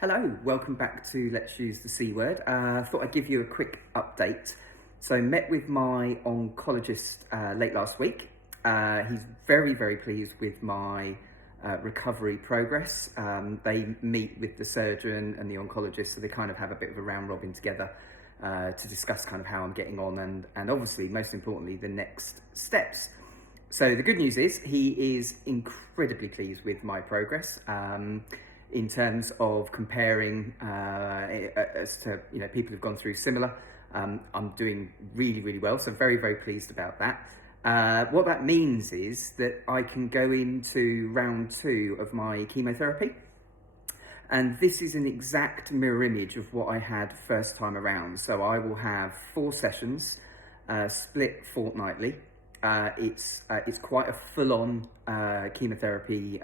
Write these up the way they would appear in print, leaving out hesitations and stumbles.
Hello, welcome back to Let's Use the C Word. Thought I'd give you a quick update. So met with my oncologist late last week. He's very, very pleased with my recovery progress. They meet with the surgeon and the oncologist, so they kind of have a bit of a round robin together to discuss kind of how I'm getting on and obviously, most importantly, the next steps. So the good news is he is incredibly pleased with my progress. In terms of comparing as to people who've gone through similar, I'm doing really, really well. So very, very pleased about that. What that means is that I can go into round 2 of my chemotherapy. And this is an exact mirror image of what I had first time around. So I will have 4 sessions, split fortnightly. It's quite a full-on chemotherapy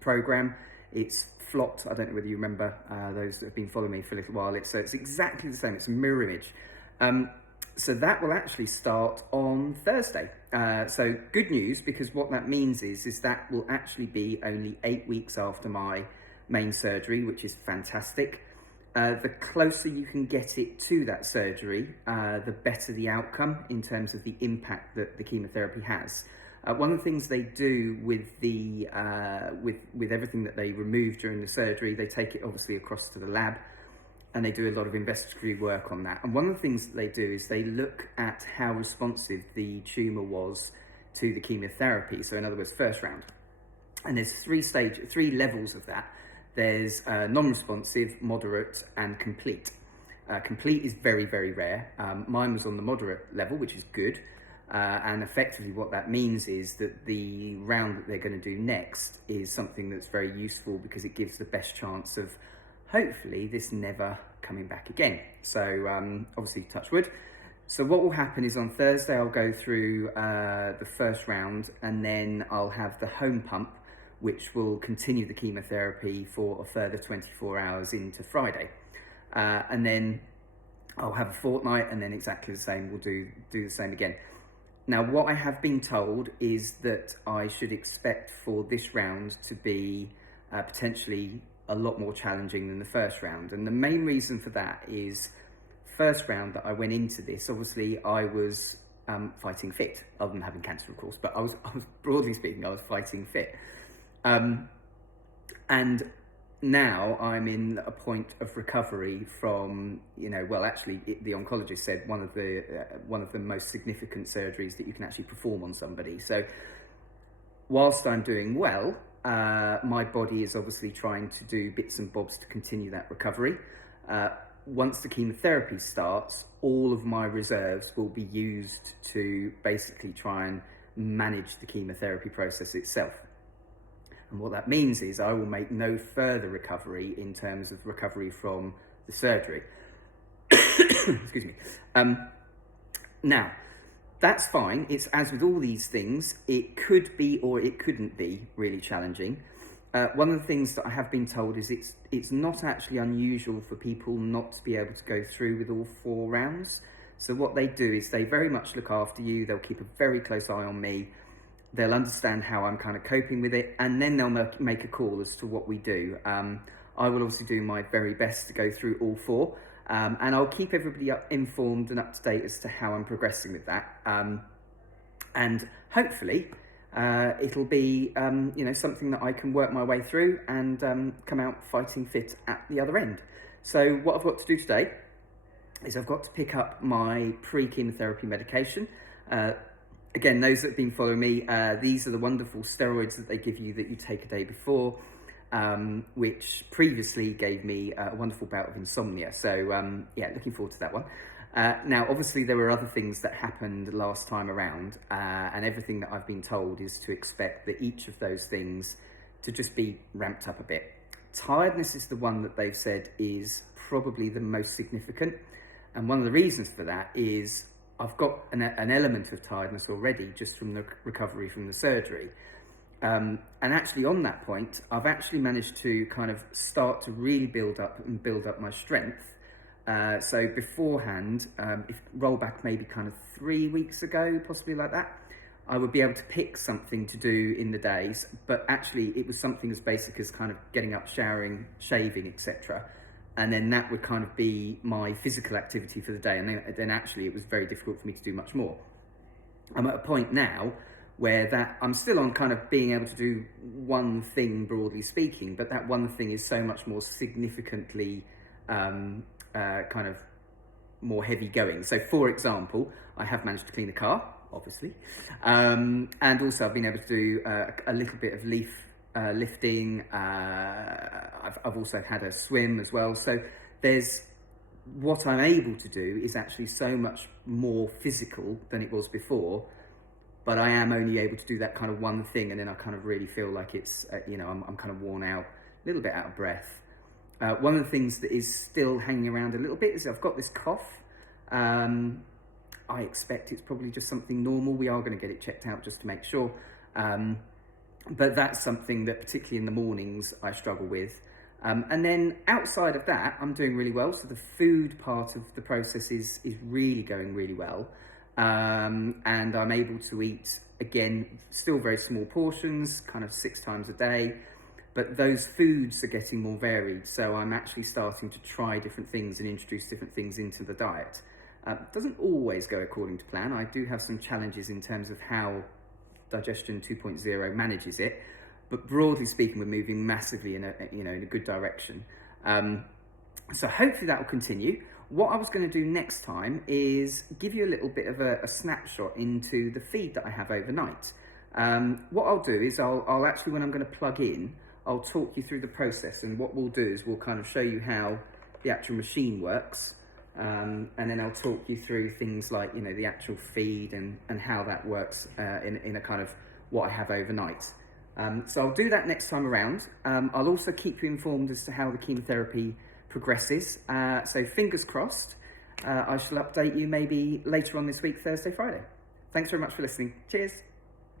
program. It's flopped. I don't know whether you remember, those that have been following me for a little while. It's exactly the same. It's a mirror image. So that will actually start on Thursday. So good news, because what that means is that will actually be only 8 weeks after my main surgery, which is fantastic. The closer you can get it to that surgery, the better the outcome in terms of the impact that the chemotherapy has. One of the things they do with the with everything that they remove during the surgery, they take it obviously across to the lab, and they do a lot of investigatory work on that. And one of the things that they do is they look at how responsive the tumour was to the chemotherapy. So in other words, first round. And there's 3 levels of that. There's non-responsive, moderate, and complete. Complete is very, very rare. Mine was on the moderate level, which is good. And effectively what that means is that the round that they're going to do next is something that's very useful because it gives the best chance of hopefully this never coming back again. So obviously touch wood. So what will happen is on Thursday I'll go through the first round, and then I'll have the home pump, which will continue the chemotherapy for a further 24 hours into Friday. And then I'll have a fortnight, and then exactly the same, we'll do the same again. Now, what I have been told is that I should expect for this round to be potentially a lot more challenging than the first round. And the main reason for that is, first round that I went into this, obviously I was fighting fit, other than having cancer, of course, but I was broadly speaking, I was fighting fit. And now I'm in a point of recovery from, well, actually the oncologist said one of the most significant surgeries that you can actually perform on somebody. So whilst I'm doing well, my body is obviously trying to do bits and bobs to continue that recovery. Once the chemotherapy starts, all of my reserves will be used to basically try and manage the chemotherapy process itself. And what that means is I will make no further recovery in terms of recovery from the surgery. Excuse me. Now, that's fine. It's as with all these things, it could be or it couldn't be really challenging. One of the things that I have been told is it's not actually unusual for people not to be able to go through with all 4 rounds. So what they do is they very much look after you. They'll keep a very close eye on me. They'll understand how I'm kind of coping with it, and then they'll make a call as to what we do. I will obviously do my very best to go through all 4, and I'll keep everybody informed and up to date as to how I'm progressing with that. And hopefully it'll be something that I can work my way through and come out fighting fit at the other end. So what I've got to do today is I've got to pick up my pre-chemotherapy medication. Again, those that have been following me, these are the wonderful steroids that they give you that you take a day before, which previously gave me a wonderful bout of insomnia. So yeah, looking forward to that one. Now, obviously, there were other things that happened last time around, and everything that I've been told is to expect that each of those things to just be ramped up a bit. Tiredness is the one that they've said is probably the most significant. And one of the reasons for that is I've got an element of tiredness already just from the recovery from the surgery. And actually on that point, I've actually managed to kind of start to really build up my strength. So beforehand, if roll back maybe kind of 3 weeks ago, possibly like that, I would be able to pick something to do in the days, but actually it was something as basic as kind of getting up, showering, shaving, etc. And then that would kind of be my physical activity for the day. And then actually it was very difficult for me to do much more. I'm at a point now where that I'm still on kind of being able to do one thing, broadly speaking, but that one thing is so much more significantly kind of more heavy going. So for example, I have managed to clean a car, obviously, and also I've been able to do a little bit of lifting. I've also had a swim as well. So there's what I'm able to do is actually so much more physical than it was before, but I am only able to do that kind of one thing, and then I kind of really feel like it's, I'm kind of worn out, a little bit out of breath. One of the things that is still hanging around a little bit is I've got this cough. I expect it's probably just something normal. We are going to get it checked out just to make sure. But that's something that particularly in the mornings I struggle with. And then outside of that, I'm doing really well. So the food part of the process is really going really well. And I'm able to eat, again, still very small portions, kind of 6 times a day. But those foods are getting more varied. So I'm actually starting to try different things and introduce different things into the diet. Doesn't always go according to plan. I do have some challenges in terms of how Digestion 2.0 manages it. But broadly speaking, we're moving massively in a good direction. So hopefully that will continue. What I was going to do next time is give you a little bit of a snapshot into the feed that I have overnight. What I'll do is I'll actually, when I'm going to plug in, I'll talk you through the process, and what we'll do is we'll kind of show you how the actual machine works, and then I'll talk you through things like the actual feed and how that works in a kind of what I have overnight. So I'll do that next time around. I'll also keep you informed as to how the chemotherapy progresses. So fingers crossed. I shall update you maybe later on this week, Thursday, Friday. Thanks very much for listening. Cheers.